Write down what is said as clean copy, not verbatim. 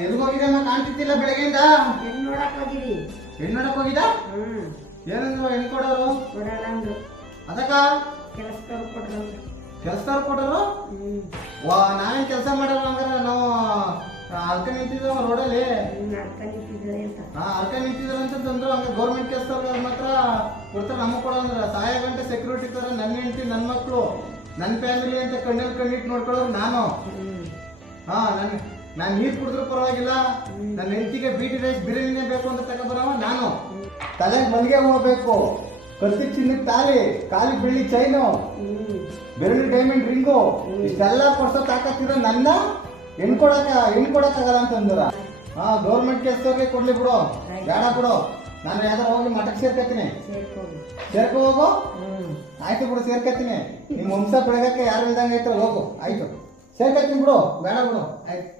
ಎಲ್ಲಿಗೆ ಹೋಗಿದ್ದಮ್ಮ ಕಾಣ್ತಿದ್ದಿಲ್ಲ ಬೆಳಗ್ಗೆಯಿಂದ? ಹೆಣ್ಣು ನೋಡಕ್ ಹೋಗಿದಿ? ಹೆಣ್ಣು ನೋಡಕ್ ಹೋಗಿದ್ದ? ಏನಂದ್ರು ಹೆಣ್ಣು ಕೊಡೋರು? ಕೊಡಲ್ಲ ಅಂದ್ರು. ಅದಕ್ಕ ಕೆಲಸದವ್ರು ಕೊಟ್ರು. ಕೆಲಸದವ್ರು ಕೊಟ್ಟರು? ವಾ ನಾವೇನ್ ಕೆಲಸ ಮಾಡಲ್ಲ ಹಂಗಾರೆ. ನಾವು ಅರ್ಕ ನಿಂತಿದ್ದೇವ ರೋಡಲ್ಲಿ. ಅರ್ಕ ನಿಂತಿದ್ದಾರೆ ಅಂತಂದ್ರು. ಹಂಗ ಗೌರ್ಮೆಂಟ್ ಕೆಲಸದವ್ರು ಮಾತ್ರ ಕೊಡ್ತಾರೆ, ನಮಗ್ ಕೊಡೋ ಅಂದ್ರೆ. ಸಹಾಯ ಗಂಟೆ ಸೆಕ್ಯೂರಿಟಿ ತರ ನನ್ನ ಹೆಂಡತಿ, ನನ್ನ ಮಕ್ಕಳು, ನನ್ನ ಫ್ಯಾಮಿಲಿ ಅಂತ ಕಣ್ಣಲ್ಲಿ ಕಣ್ಣಿಟ್ಟು ನೋಡ್ಕೊಳ್ಳೋರು ನಾನು. ನಾನು ನೀರು ಕುಡಿದ್ರು ಪರವಾಗಿಲ್ಲ, ನನ್ನ ಹೆಂಡತಿಗೆ ಬೀಟಿ ರೈಸ್ ಬಿರಿಯಾನಿನೇ ಬೇಕು ಅಂತ ತಗೊಬರವ ನಾನು. ತಲೆಗೆ ಮಲ್ಲಿಗೆ ಹೋಗ್ಬೇಕು, ಕತ್ತಿ ಚಿನ್ನದ ತಾಲಿ, ಕಾಲಿ ಬೆಳ್ಳಿ ಚೈನು, ಬೆರಳು ಡೈಮಂಡ್ ರಿಂಗು, ಇಷ್ಟೆಲ್ಲ ಕೊಡ್ಸೋ ತಾಕತ್ತಿರೋ ನನ್ನ ಹೆಣ್ ಕೊಡಕ್ಕಾಗಲ್ಲ ಅಂತಂದ್ರ. ಗೌರ್ಮೆಂಟ್ ಕೆಲಸದವ್ರಿಗೆ ಕೊಡ್ಲಿ ಬಿಡು, ಬೇಡ ಬಿಡು. ನಾನು ಯಾವ್ದಾರ ಹೋಗಿ ಮಠಕ್ಕೆ ಸೇರ್ಕತ್ತೀನಿ. ಸೇರ್ಕೊ ಹೋಗು. ಆಯ್ತು ಬಿಡು, ಸೇರ್ಕತ್ತೀನಿ. ನಿಮ್ ವಂಶ ಬೆಳಗಕ್ಕೆ ಯಾರು ಇಲ್ದಂಗೆ ಐತೆ, ಹೋಗು. ಆಯ್ತು ಸೇರ್ಕತ್ತೀನಿ ಬಿಡು, ಬೇಡ ಬಿಡು. ಆಯ್ತು.